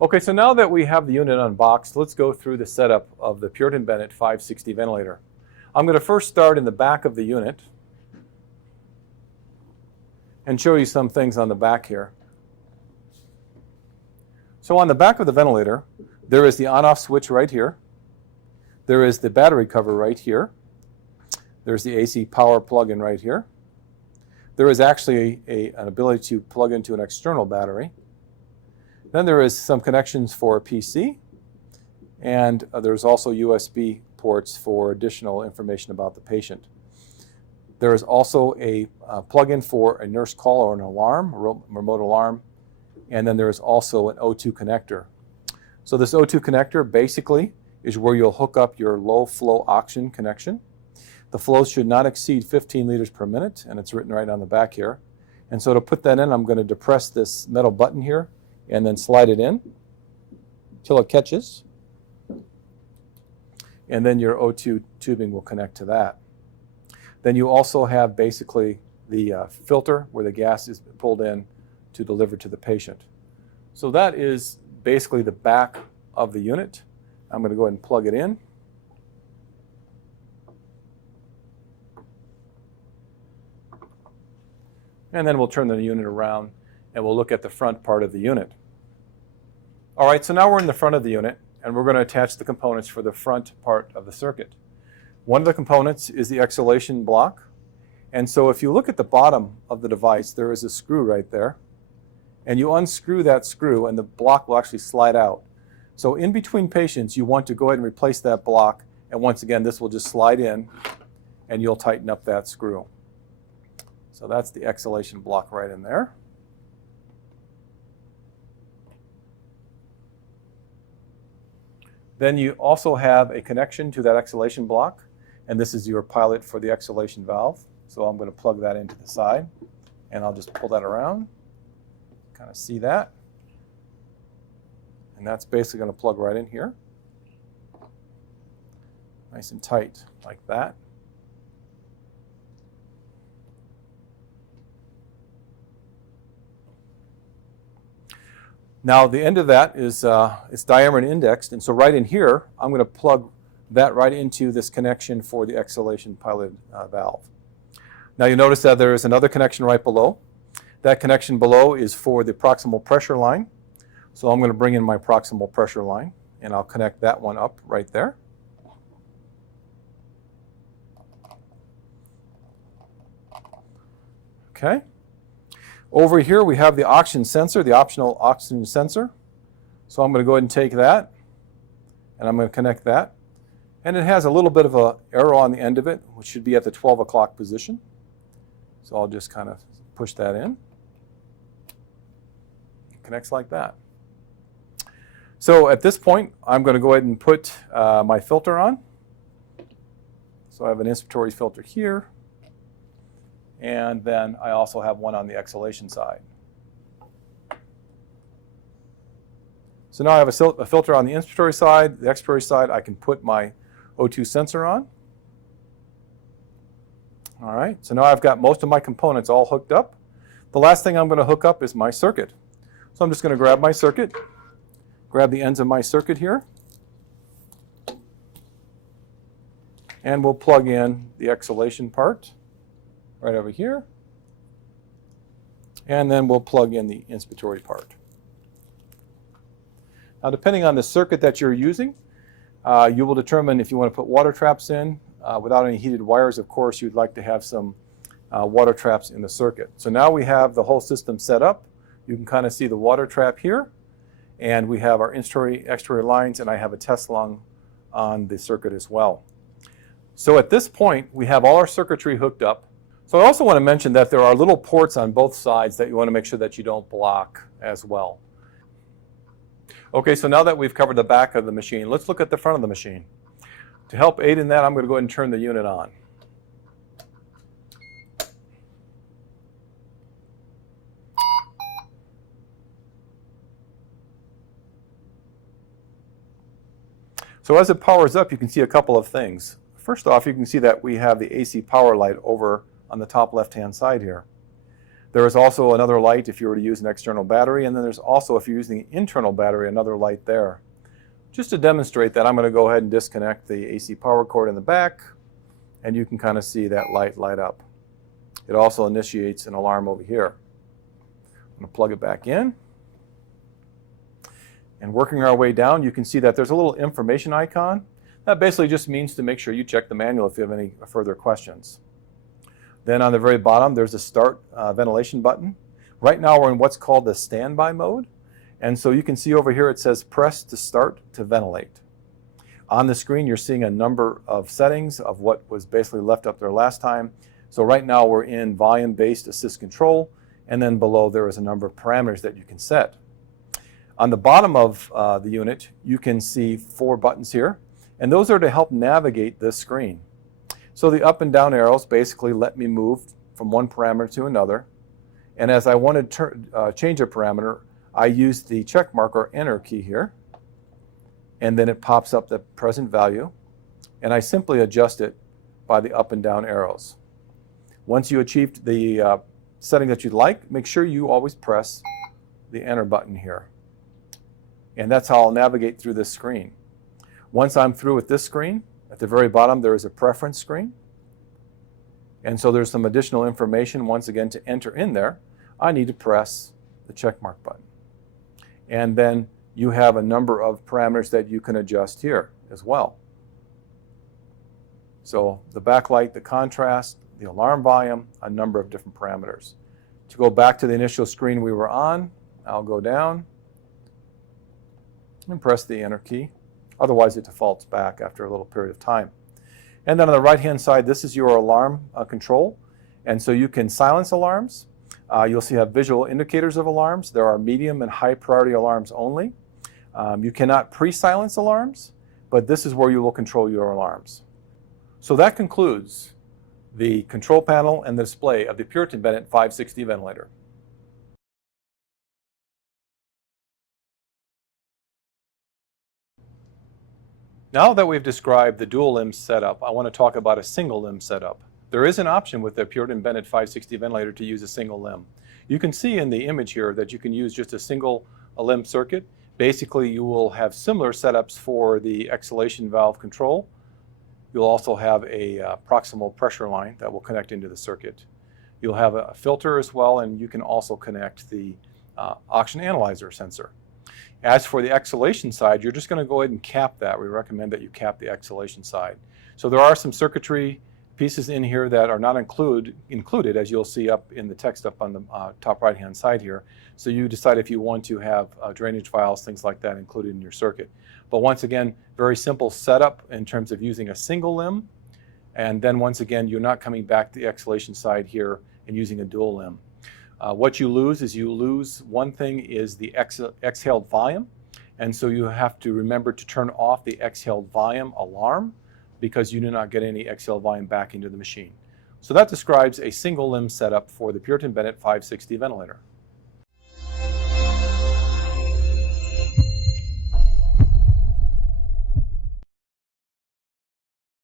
Okay, so now that we have the unit unboxed, let's go through the setup of the Puritan Bennett 560 ventilator. I'm going to first start in the back of the unit and show you some things on the back here. So on the back of the ventilator, there is the on-off switch right here. There is the battery cover right here. There's the AC power plug-in right here. There is actually an ability to plug into an external battery. Then there is some connections for a PC, and there's also USB ports for additional information about the patient. There is also a plug-in for a nurse call or an alarm, a remote alarm, and then there is also an O2 connector. So this O2 connector basically is where you'll hook up your low flow oxygen connection. The flow should not exceed 15 liters per minute, and it's written right on the back here. And so to put that in, I'm going to depress this metal button here and then slide it in till it catches. And then your O2 tubing will connect to that. Then you also have basically the filter where the gas is pulled in to deliver to the patient. So that is basically the back of the unit. I'm going to go ahead and plug it in. And then we'll turn the unit around and we'll look at the front part of the unit. All right, so now we're in the front of the unit and we're going to attach the components for the front part of the circuit. One of the components is the exhalation block. And so if you look at the bottom of the device, there is a screw right there. And you unscrew that screw and the block will actually slide out. So in between patients, you want to go ahead and replace that block. And once again, this will just slide in and you'll tighten up that screw. So that's the exhalation block right in there. Then you also have a connection to that exhalation block, and this is your pilot for the exhalation valve. So I'm going to plug that into the side, and I'll just pull that around. Kind of see that. And that's basically going to plug right in here. Nice and tight, like that. Now the end of that is it's diameter indexed, and so right in here, I'm going to plug that right into this connection for the exhalation pilot valve. Now you notice that there is another connection right below. That connection below is for the proximal pressure line. So I'm going to bring in my proximal pressure line, and I'll connect that one up right there. Okay. Over here we have the oxygen sensor, the optional oxygen sensor. So I'm going to go ahead and take that, and I'm going to connect that. And it has a little bit of an arrow on the end of it, which should be at the 12 o'clock position. So I'll just kind of push that in. It connects like that. So at this point, I'm going to go ahead and put my filter on. So I have an inspiratory filter here. And then I also have one on the exhalation side. So now I have a filter on the inspiratory side. The expiratory side, I can put my O2 sensor on. All right, so now I've got most of my components all hooked up. The last thing I'm going to hook up is my circuit. So I'm just going to grab my circuit, grab the ends of my circuit here, and we'll plug in the exhalation part right over here, and then we'll plug in the inspiratory part. Now depending on the circuit that you're using, you will determine if you want to put water traps in. Without any heated wires, of course, you'd like to have some water traps in the circuit. So now we have the whole system set up. You can kind of see the water trap here, and we have our exterior lines, and I have a test lung on the circuit as well. So at this point, we have all our circuitry hooked up. So I also want to mention that there are little ports on both sides that you want to make sure that you don't block as well. Okay, so now that we've covered the back of the machine, let's look at the front of the machine. To help aid in that, I'm going to go ahead and turn the unit on. So as it powers up, you can see a couple of things. First off, you can see that we have the AC power light over on the top left-hand side here. There is also another light if you were to use an external battery, and then there's also, if you're using the internal battery, another light there. Just to demonstrate that, I'm going to go ahead and disconnect the AC power cord in the back, and you can kind of see that light up. It also initiates an alarm over here. I'm going to plug it back in. And working our way down, you can see that there's a little information icon. That basically just means to make sure you check the manual if you have any further questions. Then on the very bottom, there's a start ventilation button. Right now we're in what's called the standby mode. And so you can see over here it says press to start to ventilate. On the screen you're seeing a number of settings of what was basically left up there last time. So right now we're in volume-based assist control, and then below there is a number of parameters that you can set. On the bottom of the unit you can see 4 buttons here, and those are to help navigate this screen. So the up and down arrows basically let me move from one parameter to another, and as I want to change a parameter, I use the check mark or enter key here, and then it pops up the present value, and I simply adjust it by the up and down arrows. Once you achieved the setting that you'd like, make sure you always press the enter button here. And that's how I'll navigate through this screen. Once I'm through with this screen, at the very bottom there is a preference screen. And so there's some additional information. Once again, to enter in there, I need to press the check mark button. And then you have a number of parameters that you can adjust here as well. So the backlight, the contrast, the alarm volume, a number of different parameters. To go back to the initial screen we were on, I'll go down and press the enter key. Otherwise it defaults back after a little period of time. And then on the right hand side, this is your alarm control. And so you can silence alarms. You'll see have visual indicators of alarms. There are medium and high priority alarms only. You cannot pre-silence alarms, but this is where you will control your alarms. So that concludes the control panel and the display of the Puritan Bennett 560 ventilator. Now that we've described the dual limb setup, I want to talk about a single limb setup. There is an option with the Puritan Bennett 560 ventilator to use a single limb. You can see in the image here that you can use just a single limb circuit. Basically, you will have similar setups for the exhalation valve control. You'll also have a proximal pressure line that will connect into the circuit. You'll have a filter as well, and you can also connect the oxygen analyzer sensor. As for the exhalation side, you're just going to go ahead and cap that. We recommend that you cap the exhalation side. So there are some circuitry pieces in here that are not included, as you'll see up in the text up on the top right hand side here. So you decide if you want to have drainage vials, things like that included in your circuit. But once again, very simple setup in terms of using a single limb. And then once again, you're not coming back to the exhalation side here and using a dual limb. What you lose is one thing is the exhaled volume. And so you have to remember to turn off the exhaled volume alarm because you do not get any exhaled volume back into the machine. So that describes a single limb setup for the Puritan Bennett 560 ventilator.